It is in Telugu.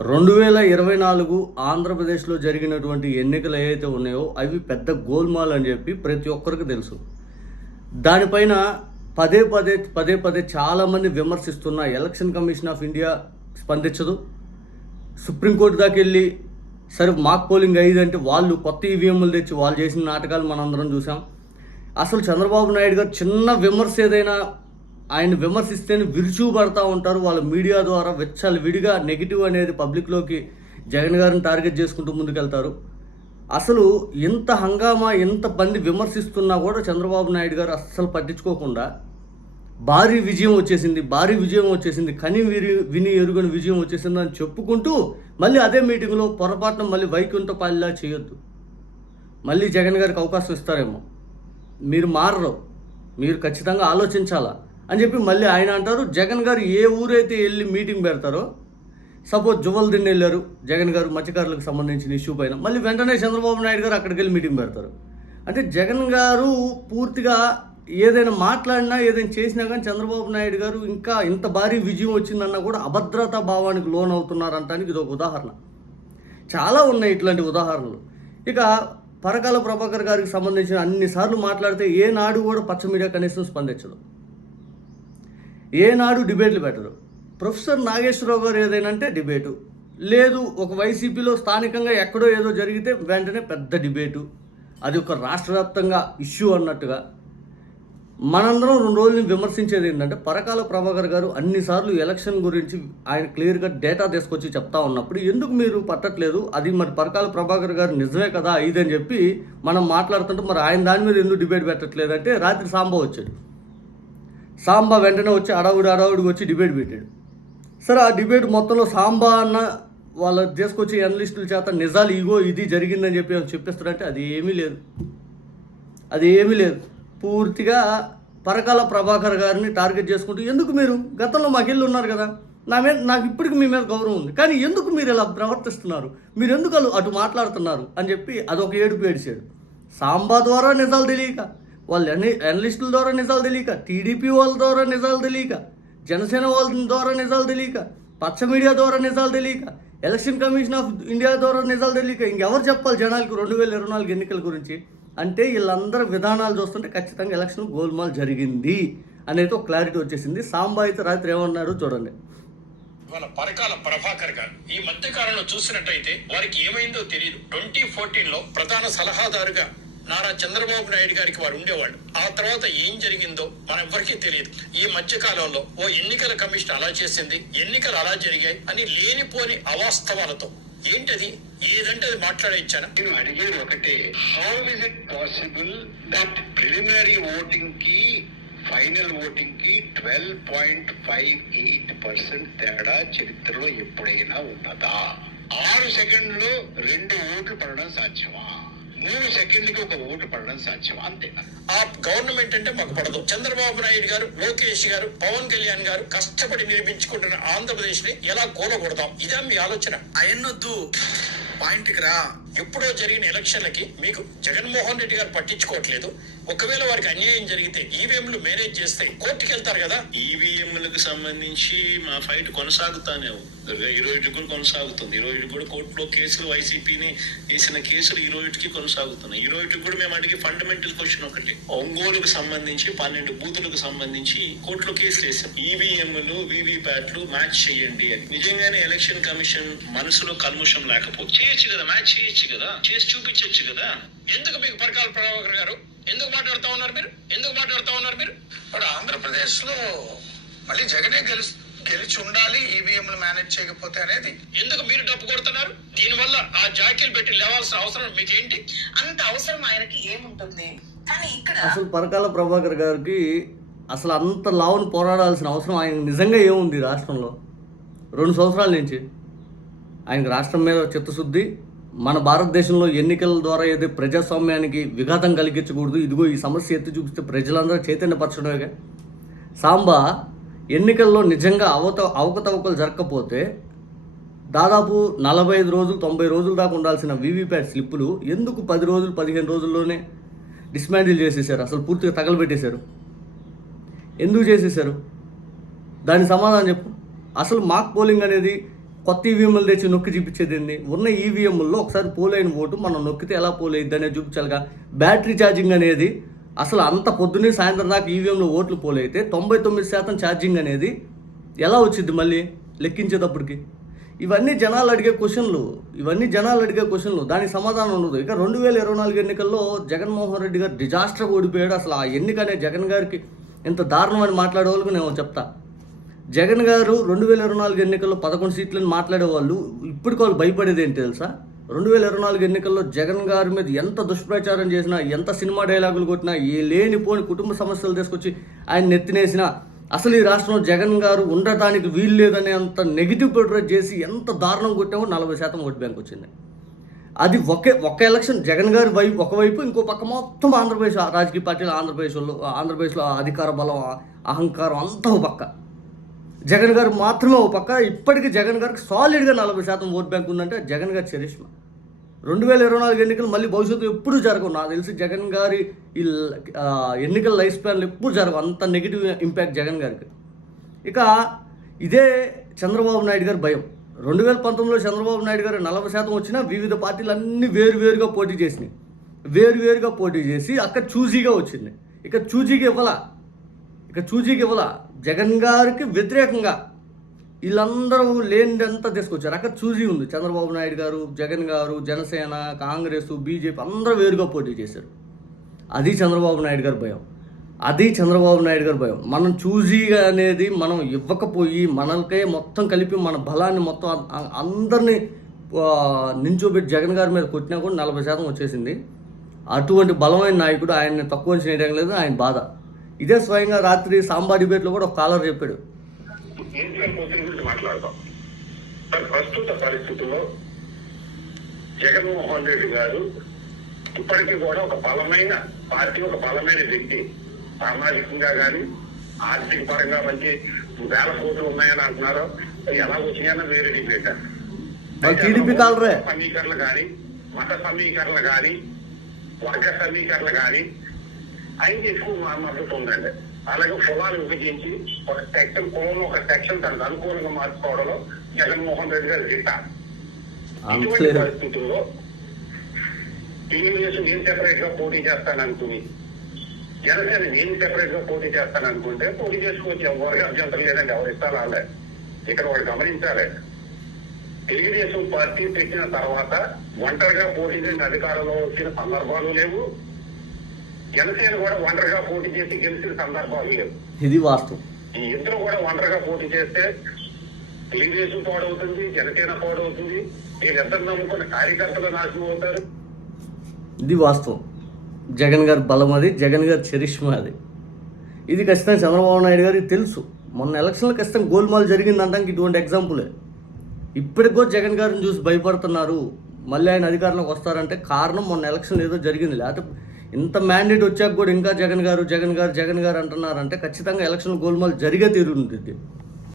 2024 ఆంధ్రప్రదేశ్లో జరిగినటువంటి ఎన్నికలు ఏవైతే ఉన్నాయో అవి పెద్ద గోల్మాల్ అని చెప్పి ప్రతి ఒక్కరికి తెలుసు. దానిపైన పదే పదే చాలామంది విమర్శిస్తున్న ఎలక్షన్ కమిషన్ ఆఫ్ ఇండియా స్పందించదు. సుప్రీంకోర్టు దాకా వెళ్ళి సరే మాక్ పోలింగ్ అయ్యిందంటే వాళ్ళు కొత్త ఈవీఎంలు తెచ్చి వాళ్ళు చేసిన నాటకాలు మనందరం చూసాం. అసలు చంద్రబాబు నాయుడు గారు చిన్న విమర్శ ఏదైనా ఆయన విమర్శిస్తేనే విరుచుపడతా ఉంటారు. వాళ్ళ మీడియా ద్వారా విడిగా నెగిటివ్ అనేది పబ్లిక్లోకి జగన్ గారిని టార్గెట్ చేసుకుంటూ ముందుకెళ్తారు. అసలు ఇంత హంగామా ఇంత మంది విమర్శిస్తున్నా కూడా చంద్రబాబు నాయుడు గారు అస్సలు పట్టించుకోకుండా భారీ విజయం వచ్చేసింది విని ఎరుగని విజయం వచ్చేసింది అని చెప్పుకుంటూ మళ్ళీ అదే మీటింగ్లో పొరపాటున మళ్ళీ వైకుంఠపాలిలా చేయొద్దు, మళ్ళీ జగన్ గారికి అవకాశం ఇస్తారేమో, మీరు మారరు, మీరు ఖచ్చితంగా ఆలోచించాలా అని చెప్పి మళ్ళీ ఆయన అంటారు. జగన్ గారు ఏ ఊరైతే వెళ్ళి మీటింగ్ పెడతారో, సపోజ్ జువల్దిన్ వెళ్ళారు జగన్ గారు మత్స్యకారులకు సంబంధించిన ఇష్యూ పైన, మళ్ళీ వెంటనే చంద్రబాబు నాయుడు గారు అక్కడికి వెళ్ళి మీటింగ్ పెడతారు. అంటే జగన్ గారు పూర్తిగా ఏదైనా మాట్లాడినా ఏదైనా చేసినా కానీ చంద్రబాబు నాయుడు గారు ఇంకా ఇంత భారీ విజయం వచ్చిందన్నా కూడా అభద్రతా భావానికి లోన్ అవుతున్నారంటానికి ఇది ఒక ఉదాహరణ. చాలా ఉన్నాయి ఇట్లాంటి ఉదాహరణలు. ఇక పరకాల ప్రభాకర్ గారికి సంబంధించిన అన్నిసార్లు మాట్లాడితే ఏనాడు కూడా పచ్చ మీడియా కనీసం స్పందించదు, ఏనాడు డిబేట్లు పెట్టరు. ప్రొఫెసర్ నాగేశ్వరరావు గారు ఏదైనా అంటే డిబేటు లేదు, ఒక వైసీపీలో స్థానికంగా ఎక్కడో ఏదో జరిగితే వెంటనే పెద్ద డిబేటు, అది ఒక రాష్ట్ర వ్యాప్తంగా ఇష్యూ అన్నట్టుగా. మనందరం 2 రోజులు విమర్శించేది ఏంటంటే పరకాల ప్రభాకర్ గారు అన్నిసార్లు ఎలక్షన్ గురించి ఆయన క్లియర్గా డేటా తీసుకొచ్చి చెప్తా ఉన్నప్పుడు ఎందుకు మీరు పట్టట్లేదు, అది మరి పరకాల ప్రభాకర్ గారు నిజమే కదా ఇదని చెప్పి మనం మాట్లాడుతుంటే మరి ఆయన దాని మీద ఎందుకు డిబేట్ పెట్టట్లేదు అంటే రాత్రి సాంబా వచ్చాడు. సాంబా వెంటనే వచ్చి అడావుడికి వచ్చి డిబేట్ పెట్టాడు. సరే ఆ డిబేట్ మొత్తంలో సాంబా అన్న వాళ్ళు తీసుకొచ్చి అనలిస్టుల చేత నిజాలు ఇగో ఇది జరిగిందని చెప్పి చెప్పిస్తారంటే అది ఏమీ లేదు. పూర్తిగా పరకాల ప్రభాకర్ గారిని టార్గెట్ చేసుకుంటూ ఎందుకు మీరు గతంలో మాకెళ్ళి ఉన్నారు కదా, నాకు ఇప్పటికి మీ మీద గౌరవం ఉంది, కానీ ఎందుకు మీరు ఇలా ప్రవర్తిస్తున్నారు, మీరు ఎందుకు అటు మాట్లాడుతున్నారు అని చెప్పి అదొక ఏడిచాడు. సాంబా ద్వారా నిజాలు తెలియక, వాళ్ళ అనలిస్టుల ద్వారా నిజాలు తెలియక, టీడీపీ వాళ్ళ ద్వారా నిజాలు తెలియక, జనసేన వాళ్ళ ద్వారా నిజాలు తెలియక, పచ్చ మీడియా ద్వారా నిజాలు తెలియక, ఎలక్షన్ కమిషన్ ఆఫ్ ఇండియా ద్వారా నిజాలు తెలియక ఇంకెవరు చెప్పాలి జనాలకు 2024 ఎన్నికల గురించి అంటే వీళ్ళందరూ విధానాలు చూస్తుంటే ఖచ్చితంగా ఎలక్షన్ గోల్మాల్ జరిగింది అనేది ఒక క్లారిటీ వచ్చేసింది. సాంబా అయితే రాత్రి ఏమన్నాడు చూడండి. వాళ్ళ పరకాల ప్రభాకర్ గారు ఈ మధ్య కాలంలో చూసినట్టయితే వారికి ఏమైందో తెలియదు. 2014లో ప్రధాన సలహాదారుగా నారా చంద్రబాబు నాయుడు గారికి వారు ఉండేవాళ్ళు. ఆ తర్వాత ఏం జరిగిందో మనెవ్వరికీ తెలియదు. ఈ మధ్య కాలంలో ఓ ఎన్నికల కమిషన్ అలా చేసింది, ఎన్నికలు అలా జరిగాయి అని లేనిపోని అవాస్తవాలతో ఏంటది ఏదంటే అది మాట్లాడించాను. నేను అడిగేది ఒకటే, how is it possible that preliminary voting కి ఫైనల్ ఓటింగ్ కి 12.58% తేడా చరిత్రలో ఎప్పుడైనా ఉన్నదా? 6 సెకండ్లో 2 ఓట్లు పడడం సాధ్యమా? 3 సెకండ్లకి 1 ఓటు పడడం సాధ్యమా? అంతేనా? ఆ గవర్నమెంట్ అంటే మాకు పడదు. చంద్రబాబు నాయుడు గారు, లోకేష్ గారు, పవన్ కళ్యాణ్ గారు కష్టపడి నిర్మించుకుంటున్న ఆంధ్రప్రదేశ్ ని ఎలా కూలగొడతాం, ఇదా మీ ఆలోచన? అయన్నొద్దు, పాయింట్కి రా. ఎప్పుడో జరిగిన ఎలక్షన్లకి మీకు జగన్మోహన్ రెడ్డి గారు పట్టించుకోవట్లేదు. ఒకవేళ వారికి అన్యాయం జరిగితే ఈవీఎంలు మేనేజ్ చేస్తే కోర్టుకి వెళ్తారు కదా. ఈవీఎంలకు సంబంధించి మా ఫైట్ కొనసాగుతానే ఈ రోజు కూడా కొనసాగుతుంది. ఈ రోజు కూడా కోర్టులో కేసులు వైసీపీని వేసిన కేసులు ఈ రోజుకి కొనసాగుతున్నాయి. ఈ రోజు కూడా మేము అడిగే ఫండమెంటల్ క్వశ్చన్ ఒకటి, ఒంగోలుకు సంబంధించి 12 బూతులకు సంబంధించి కోర్టులో కేసులు వేసాం. ఈవీఎంలు వీవీప్యాట్లు మ్యాచ్ చేయండి అని. నిజంగానే ఎలక్షన్ కమిషన్ మనసులో కల్ముషం లేకపోతే చేయొచ్చు కదా, మ్యాచ్ చేయొచ్చు కదా, చేసి చూపించచ్చు కదా. ఎందుకు మీకు పరకాల ప్రభాకర్ గారు ఎందుకు మాట్లాడుతూ ఉన్నారు మీరు? ఇప్పుడు ఆంధ్రప్రదేశ్ లో మళ్ళీ జగనే గెలిచి ఉండాలి, ఈవీఎంలు మేనేజ్ చేయకపోతే అనేది ఎందుకు మీరు డప్పు కొడుతున్నారు? దీనివల్ల ఆ జాకీలు పెట్టి లేవాల్సిన అవసరం మీకేంటి? అంత అవసరం ఆయనకి ఏముంటుంది? కానీ ఇక్కడ అసలు పరకాల ప్రభాకర్ గారికి అసలు అంత లావును పోరాడాల్సిన అవసరం ఆయన నిజంగా ఏముంది? రాష్ట్రంలో 2 సంవత్సరాల నుంచి ఆయనకు రాష్ట్రం మీద చిత్తశుద్ధి, మన భారతదేశంలో ఎన్నికల ద్వారా ఏదో ప్రజాస్వామ్యానికి విఘాతం కలిగించకూడదు, ఇదిగో ఈ సమస్య ఎత్తి చూపిస్తే ప్రజలందరూ చైతన్యపరచడమే. సాంబా ఎన్నికల్లో నిజంగా అవకతవకలు జరగకపోతే దాదాపు 45 రోజులు 90 రోజుల దాకా ఉండాల్సిన వీవీప్యాట్ స్లిప్పులు ఎందుకు 10 రోజులు 15 రోజుల్లోనే డిస్మాంటిల్ చేసేసారు? అసలు పూర్తిగా తగలబెట్టేశారు. ఎందుకు చేసేసారు? దాని సమాధానం చెప్పు. అసలు మాక్ పోలింగ్ అనేది కొత్త ఈవీఎంలు తెచ్చి నొక్కి చూపించేది ఏంది? ఉన్న ఈవీఎంల్లో ఒకసారి పోలైన ఓటు మనం నొక్కితే ఎలా పోలేద్ది అనేది చూపించాలిగా. బ్యాటరీ ఛార్జింగ్ అనేది అసలు అంత పొద్దున్నే సాయంత్రం దాకా ఈవీఎంలో ఓట్లు పోలైతే 99% ఛార్జింగ్ అనేది ఎలా వచ్చింది మళ్ళీ లెక్కించేటప్పటికి? ఇవన్నీ జనాలు అడిగే క్వశ్చన్లు, దానికి సమాధానం ఉండదు. ఇక 2024 ఎన్నికల్లో జగన్మోహన్ రెడ్డి గారు డిజాస్టర్గా ఓడిపోయాడు. అసలు ఆ ఎన్నికనే జగన్ గారికి ఇంత దారుణమని మాట్లాడే వాళ్ళకి నేను చెప్తా. జగన్ గారు 2024 ఎన్నికల్లో 11 సీట్లని మాట్లాడేవాళ్ళు ఇప్పటికి వాళ్ళు భయపడేది ఏంటి తెలుసా? 2024 ఎన్నికల్లో జగన్ గారి మీద ఎంత దుష్ప్రచారం చేసినా, ఎంత సినిమా డైలాగులు కొట్టినా, ఏ లేనిపోని కుటుంబ సమస్యలు తీసుకొచ్చి ఆయన నెత్తినేసినా, అసలు ఈ రాష్ట్రంలో జగన్ గారు ఉండటానికి వీలు లేదనే అంత నెగిటివ్ పోర్ట్రేట్ చేసి ఎంత దారుణం కొట్టామో 40% ఓట్ బ్యాంక్ వచ్చింది. అది ఒక్క ఎలక్షన్ జగన్ గారి ఒకవైపు, ఇంకో పక్క మొత్తం ఆంధ్రప్రదేశ్ రాజకీయ పార్టీలు, ఆంధ్రప్రదేశ్లో అధికార బలం, అహంకారం అంతా ఒక పక్క, జగన్ గారు మాత్రమే ఒక పక్క. ఇప్పటికీ జగన్ గారికి సాలిడ్గా 40% ఓట్ బ్యాంక్ ఉందంటే జగన్ గారి చరిష్మా. 2024 ఎన్నికలు మళ్ళీ భవిష్యత్తు ఎప్పుడు జరగవు. నాకు తెలిసి జగన్ గారి ఈ ఎన్నికల లైఫ్ స్పాన్లు ఎప్పుడు జరగవు, అంత నెగిటివ్ ఇంపాక్ట్ జగన్ గారికి. ఇక ఇదే చంద్రబాబు నాయుడు గారి భయం. 2019లో చంద్రబాబు నాయుడు గారు 40% వచ్చినా వివిధ పార్టీలు అన్నీ వేరువేరుగా పోటీ చేసి అక్కడ చూజీగా వచ్చింది. ఇక చూజీగా ఇవ్వాల జగన్ గారికి వ్యతిరేకంగా వీళ్ళందరూ లేనిదంతా తీసుకొచ్చారు. అక్కడ చూజీ ఉంది. చంద్రబాబు నాయుడు గారు, జగన్ గారు, జనసేన, కాంగ్రెస్, బీజేపీ అందరూ వేరుగా పోటీ చేశారు. అది చంద్రబాబు నాయుడు గారి భయం. మనం చూజీగా అనేది మనం ఇవ్వకపోయి మనకే మొత్తం కలిపి మన బలాన్ని మొత్తం అందరినీ నించోబెట్టి జగన్ గారి మీద కొట్టినా కూడా 40% వచ్చేసింది. అటువంటి బలమైన నాయకుడు, ఆయన్ని తక్కువ చేయడం లేదు, ఆయన బాధ. ఇదే స్వయంగా రాత్రి సాంబా డిబేట్లో కూడా ఒక కాలర్ చెప్పాడు. ఇన్కమ్ పోస్టింగ్ గురించి మాట్లాడదాం. సార్, ప్రస్తుత పరిస్థితుల్లో జగన్మోహన్ రెడ్డి గారు ఇప్పటికీ కూడా ఒక బలమైన పార్టీ, ఒక బలమైన వ్యక్తి. సామాజికంగా కానీ ఆర్థిక పరంగా మంచి వేల కోట్లు ఉన్నాయని అంటున్నారు. ఎలా వచ్చినాయన్న వేరే డిబేట్. టీడీపీ కాలరే సమీకరణలు కానీ, మత సమీకరణలు కానీ, వర్గ సమీకరణలు కానీ ఆయనకి ఎక్కువ మద్దతు ఉందండి. అలాగే కులాలు విభజించి ఒక సెక్షన్, కులంలో ఒక సెక్షన్ తనకు అనుకూలంగా మార్చుకోవడంలో జగన్మోహన్ రెడ్డి గారు దిట్టారు. ఇటువంటి పరిస్థితుల్లో తెలుగుదేశం నేను సెపరేట్ గా పోటీ చేస్తాననుకుని, జనసేన నేను సెపరేట్ గా పోటీ చేస్తాననుకుంటే పోటీ చేసుకోవచ్చు. ఎవరికి అభ్యంతరం లేదండి, ఎవరు ఇస్తారు వాళ్ళే. ఇక్కడ వాడు గమనించాలి, తెలుగుదేశం పార్టీ పెట్టిన తర్వాత ఒంటరిగా పోటీ చేసిన అధికారంలో వచ్చిన సందర్భాలు లేవు. జనసేన కూడా ఒంటరిగా పోటీ చేసి గెలిచిన సందర్భాలు లేవు. ఇది వాస్తవం. ఈ ఇద్దరు కూడా ఒంటరిగా పోటీ చేస్తే తెలుగుదేశం పాడవుతుంది, జనసేన పాడవుతుంది. వీళ్ళిద్దరు నమ్ముకున్న కార్యకర్తలు నాశనం అవుతారు. ఇది వాస్తవం. జగన్ గారి బలం అది, జగన్ గారి చరిష్మా అది. ఇది ఖచ్చితంగా చంద్రబాబు నాయుడు గారికి తెలుసు. మొన్న ఎలక్షన్లో ఖచ్చితంగా గోల్మాల్ జరిగిందంటానికి ఇటువంటి ఎగ్జాంపులే. ఇప్పటికి కూడా జగన్ గారిని చూసి భయపడుతున్నారు. మళ్ళీ ఆయన అధికారంలోకి వస్తారంటే కారణం మొన్న ఎలక్షన్ ఏదో జరిగింది. లేకపోతే ఇంత మ్యాండేట్ వచ్చాక కూడా ఇంకా జగన్ గారు అంటున్నారంటే ఖచ్చితంగా ఎలక్షన్ గోల్మాల్ జరిగే తీరుంటుంది.